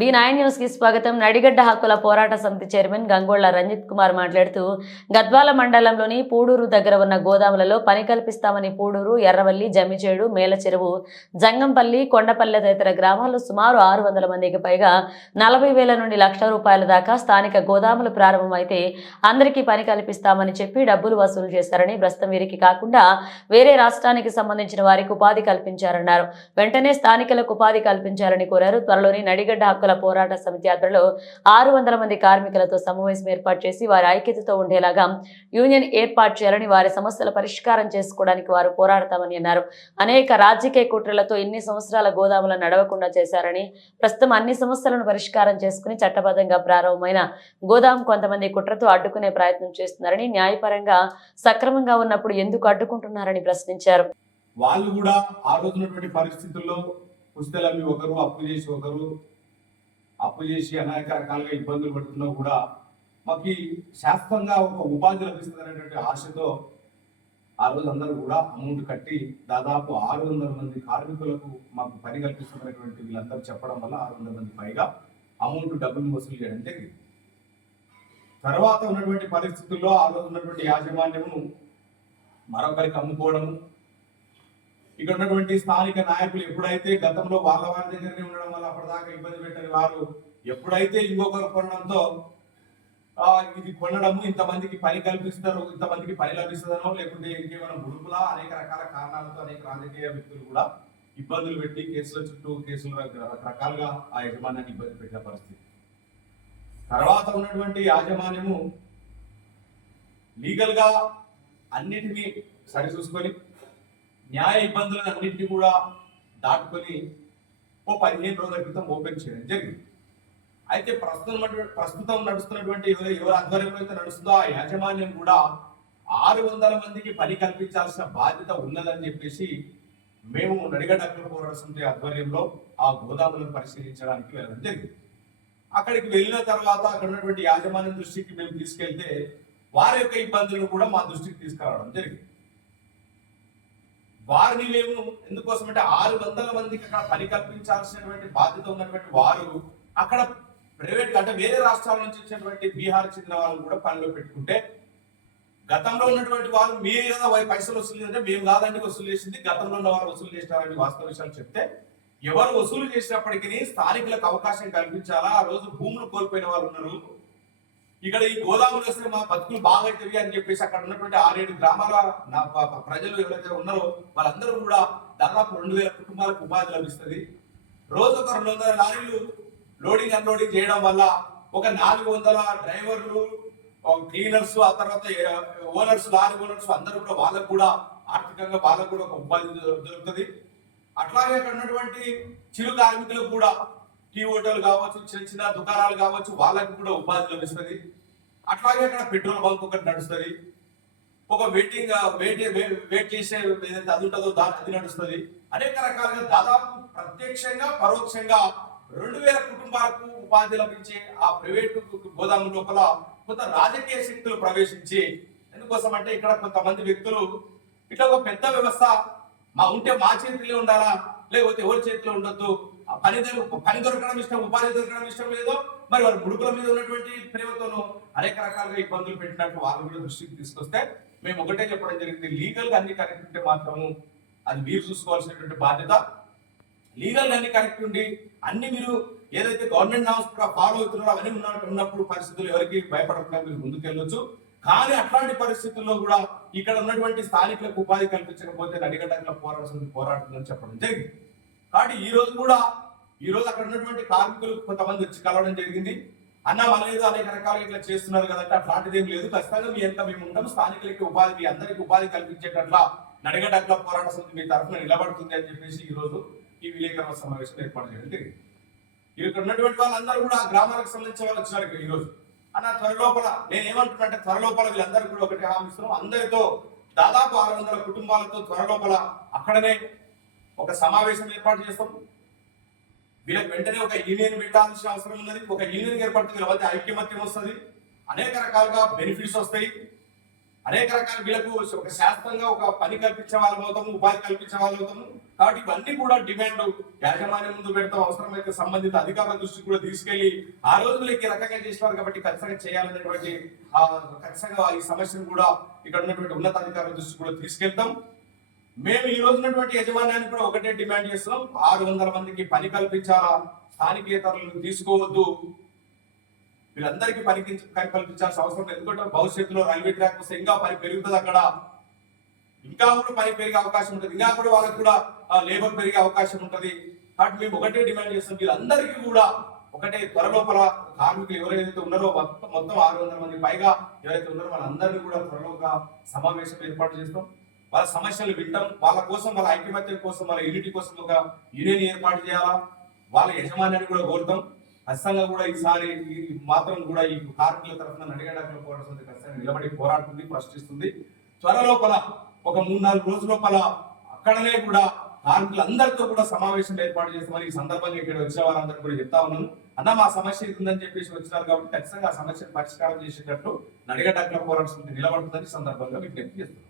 B9 news కి స్వాగతం. నడిగడ్డ హక్కుల పోరాట సమితి చైర్మన్ గంగోళ్ల రంజిత్ కుమార్ మాట్లాడుతూ గద్వాల మండలంలోని పూడూరు దగ్గర ఉన్న గోదాములలో పని కల్పిస్తామని పూడూరు, ఎర్రవల్లి, జమ్మిచేడు, మేలచెరువు, జంగంపల్లి, కొండపల్లె తదితర గ్రామాల్లో సుమారు 600 మందికి పైగా 40,000 నుండి ₹1,00,000 దాకా స్థానిక గోదాములు ప్రారంభమైతే అందరికీ పని కల్పిస్తామని చెప్పి డబ్బులు వసూలు చేశారని, ప్రస్తుతం వీరికి కాకుండా వేరే రాష్ట్రానికి సంబంధించిన వారికి ఉపాధి కల్పించారన్నారు. వెంటనే స్థానికులకు ఉపాధి కల్పించాలని కోరారు. త్వరలోని నడిగడ్డ హక్కుల పోరాట సమితి ఆధ్వర్యంలో 600 మంది కార్మికులతో సమావేశం ఏర్పాటు చేసి వారి ఐక్యతతో ఉండేలాగా యూనియన్ ఏర్పాటు చేయాలని, వారి సమస్యల పరిష్కారం చేసుకోవడానికి వారు పోరాడతామని అన్నారు. అనేక రాజకీయ కుట్రలతో ఇన్ని సంవత్సరాల గోదాముల నడవకుండా చేశారని, ప్రస్తుతం అన్ని సమస్యలను పరిష్కారం చేసుకుని చట్టబద్ధంగా ప్రారంభమైన గోదాం కొంతమంది కుట్రతో అడ్డుకునే ప్రయత్నం చేస్తున్నారని, న్యాయపరంగా సక్రమంగా ఉన్నప్పుడు ఎందుకు అడ్డుకుంటున్నారని ప్రశ్నించారు. వాళ్ళు కూడా ఆ రోజున్నటువంటి పరిస్థితుల్లో పుస్తకాలు ఒకరు అప్పు చేసి అనేక రకాలుగా ఇబ్బందులు పడుతున్నా కూడా మాకు శాస్త్రంగా ఒక ఉపాధి లభిస్తుంది అనేటువంటి ఆశతో ఆ రోజు అందరూ కూడా అమౌంట్ కట్టి దాదాపు 600 మంది కార్మికులకు మాకు పని కల్పిస్తున్నటువంటి వీళ్ళందరూ చెప్పడం వల్ల 600 మంది పైగా అమౌంట్ డబ్బులు వసూలు చేయడం జరిగింది. తర్వాత ఉన్నటువంటి పరిస్థితుల్లో ఆ రోజు ఉన్నటువంటి యాజమాన్యము మరొకరికి అమ్ముకోవడము, ఇక్కడ ఉన్నటువంటి స్థానిక నాయకులు ఎప్పుడైతే గతంలో వాళ్ళ దగ్గరనే ఉండడం వల్ల అప్పటిదాకా ఇబ్బంది పెట్టని వారు ఎప్పుడైతే ఇంకొకరు కొనడంతో ఇది కొనడము, ఇంతమందికి పని కల్పిస్తారు, ఇంతమందికి పని లభిస్తుందనో లేకుంటే ఇంకేమైనా ముడుపులా అనేక రకాల కారణాలతో అనేక రాజకీయ వ్యక్తులు కూడా ఇబ్బందులు పెట్టి కేసుల చుట్టూ కేసులు రకరకాలుగా ఆ యజమాన్యాన్ని ఇబ్బంది పెట్టిన పరిస్థితి. తర్వాత ఉన్నటువంటి యాజమాన్యము లీగల్ గా అన్నిటినీ సరిచూసుకొని న్యాయ ఇబ్బందులను అన్నింటినీ కూడా దాటుకొని 15 రోజుల క్రితం ఓపెన్ చేయడం జరిగింది. అయితే ప్రస్తుతం నడుస్తున్నటువంటి ఎవరి ఆధ్వర్యంలో అయితే నడుస్తుందో ఆ యాజమాన్యం కూడా 600 మందికి పని కల్పించాల్సిన బాధ్యత ఉన్నదని చెప్పేసి మేము నడిగడ్డ హక్కుల పోరాట సమితి ఆధ్వర్యంలో ఆ గోదాములను పరిశీలించడానికి వెళ్ళడం జరిగింది. అక్కడికి వెళ్ళిన తర్వాత అక్కడ ఉన్నటువంటి యాజమాన్యం దృష్టికి మేము తీసుకెళ్తే వారి యొక్క ఇబ్బందులను కూడా మా దృష్టికి తీసుకురావడం జరిగింది. వారిని మేము ఎందుకోసం అంటే 600 మందికి అక్కడ పని కల్పించాల్సినటువంటి బాధ్యత ఉన్నటువంటి వారు అక్కడ ప్రైవేట్ అంటే వేరే రాష్ట్రాల నుంచి వచ్చినటువంటి బీహార్ చెందిన వాళ్ళు కూడా పనిలో పెట్టుకుంటే, గతంలో ఉన్నటువంటి వారు మీరు కదా పైసలు వసూలు అంటే మేము కాదండి వసూలు చేసింది, గతంలో ఉన్న వారు వసూలు చేసినారని వాస్తవ విషయాలు చెప్తే, ఎవరు వసూలు చేసినప్పటికీ స్థానికులకు అవకాశం కల్పించాలా. ఆ రోజు భూములు కోల్పోయిన వాళ్ళు ఉన్నారు. ఇక్కడ ఈ గోదాములు వస్తే మా బతుకులు బాగైతవి అని చెప్పేసి అక్కడ ఉన్నటువంటి 6-7 గ్రామాల ప్రజలు ఎవరైతే ఉన్నారో వాళ్ళందరూ కూడా దాదాపు 2,000 కుటుంబాలకు ఉపాధి లభిస్తుంది. రోజు ఒక 200 లారీలు లోడింగ్ అన్లోడింగ్ చేయడం వల్ల ఒక 400 డ్రైవర్లు, క్లీనర్స్, ఆ తర్వాత ఓనర్స్, లారీ ఓనర్స్ అందరూ కూడా వాళ్ళకు కూడా ఆర్థికంగా వాళ్ళకు కూడా ఒక ఉపాధి దొరుకుతుంది. అట్లాగే అక్కడ ఉన్నటువంటి చిరు కార్మికులకు కూడా టీ హోటల్ కావచ్చు, చిన్న చిన్న దుకాణాలు కావచ్చు, వాళ్ళకి కూడా ఉపాధి లభిస్తుంది. అట్లాగే అక్కడ పెట్రోల్ బంక్ ఒకటి నడుస్తుంది. ఒక వెయిట్ చేసే ఏదైతే అది ఉంటుందో అది నడుస్తుంది. అనేక రకాలుగా దాదాపు ప్రత్యక్షంగా పరోక్షంగా 2,000 కుటుంబాలకు ఉపాధి లభించే ఆ ప్రైవేటు గోదాము లోపల కొంత రాజకీయ శక్తులు ప్రవేశించి, ఎందుకోసం అంటే ఇక్కడ కొంతమంది వ్యక్తులు ఇట్లా ఒక పెద్ద వ్యవస్థ ఉంటే మా చేతిలో ఉండాలా, లేకపోతే ఎవరి చేతిలో ఉండొద్దు, పని దొరకడం ఇష్టం, ఉపాధి దొరకడం ఇష్టం లేదో, మరి వారి ముడుపుల మీద ఉన్నటువంటి ప్రేమతోనూ అనేక రకాలుగా ఇబ్బందులు పెట్టినట్టు వాళ్ళు కూడా దృష్టికి తీసుకొస్తే మేము ఒకటే చెప్పడం జరిగింది, లీగల్ గా అన్ని కరెక్ట్ ఉంటే మాత్రము అది మీరు చూసుకోవాల్సినటువంటి బాధ్యత. లీగల్ గా అన్ని కరెక్ట్ ఉండి అన్ని మీరు ఏదైతే గవర్నమెంట్ నామ్స్ ఫాలో అవుతున్నారో అవన్నీ ఉన్నప్పుడు పరిస్థితులు ఎవరికి భయపడకుండా మీరు ముందుకెళ్ళొచ్చు. కానీ అట్లాంటి పరిస్థితుల్లో కూడా ఇక్కడ ఉన్నటువంటి స్థానికులకు ఉపాధి కల్పించకపోతే నడిగడ్డ హక్కుల పోరాట సమితి పోరాడుతుందని చెప్పడం జరిగింది. కాబట్టి ఈ రోజు అక్కడ ఉన్నటువంటి కార్మికులు కొంతమంది వచ్చి కలవడం జరిగింది. అన్న మనలేదు అనేక రకాలుగా ఇట్లా చేస్తున్నారు కదంటే అట్లాంటిది ఏం లేదు, ఖచ్చితంగా మీ ఎంత మేము ఉంటాం, స్థానికులకి ఉపాధి, మీ అందరికీ ఉపాధి కల్పించేటట్లా నడిగడ్డ హక్కుల పోరాట సమితి మీ తరఫున నిలబడుతుంది అని చెప్పేసి ఈ రోజు ఈ విలేకరుల సమావేశం ఏర్పాటు చేయడం జరిగింది. ఇక్కడ ఉన్నటువంటి వాళ్ళందరూ కూడా గ్రామాలకు సంబంధించిన వాళ్ళు వచ్చినారు. ఈ రోజు అన్న త్వరలోపల నేను ఏమంటున్నా త్వరలోపల వీళ్ళందరూ కూడా ఒకటి హామీస్తున్నాం, అందరితో దాదాపు 600 కుటుంబాలతో త్వరలోపల అక్కడనే ఒక సమావేశం ఏర్పాటు చేస్తాం. వీళ్ళకి వెంటనే ఒక యూనియన్ పెట్టాల్సిన అవసరం ఉన్నది. ఒక యూనియన్ ఏర్పడితే వీళ్ళ మధ్య ఐక్యమత్యం వస్తుంది, అనేక రకాలుగా బెనిఫిట్స్ వస్తాయి, అనేక రకాల వీళ్ళకు ఒక శాస్త్రంగా ఒక పని కల్పించే వాళ్ళం అవుతాము, ఉపాధి కల్పించే వాళ్ళం అవుతాము. కాబట్టి ఇవన్నీ కూడా డిమాండ్ యాజమాన్యం ముందు పెడతాం, అవసరమైతే సంబంధిత అధికారుల దృష్టికి కూడా తీసుకెళ్లి ఆ రోజులకి ఈ రకంగా చేసినారు కాబట్టి ఖచ్చితంగా చేయాలనేటువంటి ఖచ్చితంగా ఈ సమస్యను కూడా ఇక్కడ ఉన్నటువంటి ఉన్నతాధికారుల దృష్టికి కూడా తీసుకెళ్తాం. మేము ఈ రోజు ఉన్నటువంటి యజమాన్యాన్ని కూడా ఒకటే డిమాండ్ చేస్తున్నాం, 600 మందికి పని కల్పించాలా, స్థానికేతరులను తీసుకోవద్దు, వీళ్ళందరికీ పని కల్పించాల్సిన అవసరం లేదు. ఎందుకంటే భవిష్యత్తులో రైల్వే ట్రాక్ వస్తే ఇంకా పని పెరుగుతుంది, అక్కడ ఇంకా కూడా పని పెరిగే అవకాశం ఉంటుంది, ఇంకా కూడా వాళ్ళకి కూడా లేబర్ పెరిగే అవకాశం ఉంటుంది. కాబట్టి మేము ఒకటే డిమాండ్ చేస్తాం, వీళ్ళందరికీ కూడా ఒకటే త్వరలోపల కార్మికులు ఎవరైతే ఉన్నారో మొత్తం 600 మంది పైగా ఎవరైతే ఉన్నారో వాళ్ళందరినీ కూడా త్వరలో ఒక సమావేశం ఏర్పాటు చేస్తాం, వాళ్ళ సమస్యలు వింటాం, వాళ్ళ కోసం వాళ్ళ ఐక్యమత్యం కోసం వాళ్ళ యూనిటీ కోసం ఒక యూనియన్ ఏర్పాటు చేయాలా, వాళ్ళ యజమాన్యాన్ని కూడా కోరుతాం. ఖచ్చితంగా కూడా ఈసారి మాత్రం కూడా ఈ కార్మికుల తరఫున నడిగడ్డ పోరాటం ఖచ్చితంగా నిలబడి పోరాడుతుంది, ప్రశ్నిస్తుంది. త్వరలోపల ఒక 3-4 రోజుల లోపల అక్కడనే కూడా కార్మికులందరితో కూడా సమావేశం ఏర్పాటు చేస్తామని ఈ సందర్భంగా ఇక్కడ వచ్చిన వాళ్ళందరూ కూడా చెప్తా ఉన్నాను. అన్న మా సమస్య ఉందని చెప్పేసి వచ్చినారు కాబట్టి ఖచ్చితంగా ఆ సమస్యను పరిష్కారం చేసేటట్లు నడిగడ్డ పోరాటం నిలబడుతుందని సందర్భంగా విజ్ఞప్తి చేస్తున్నాం.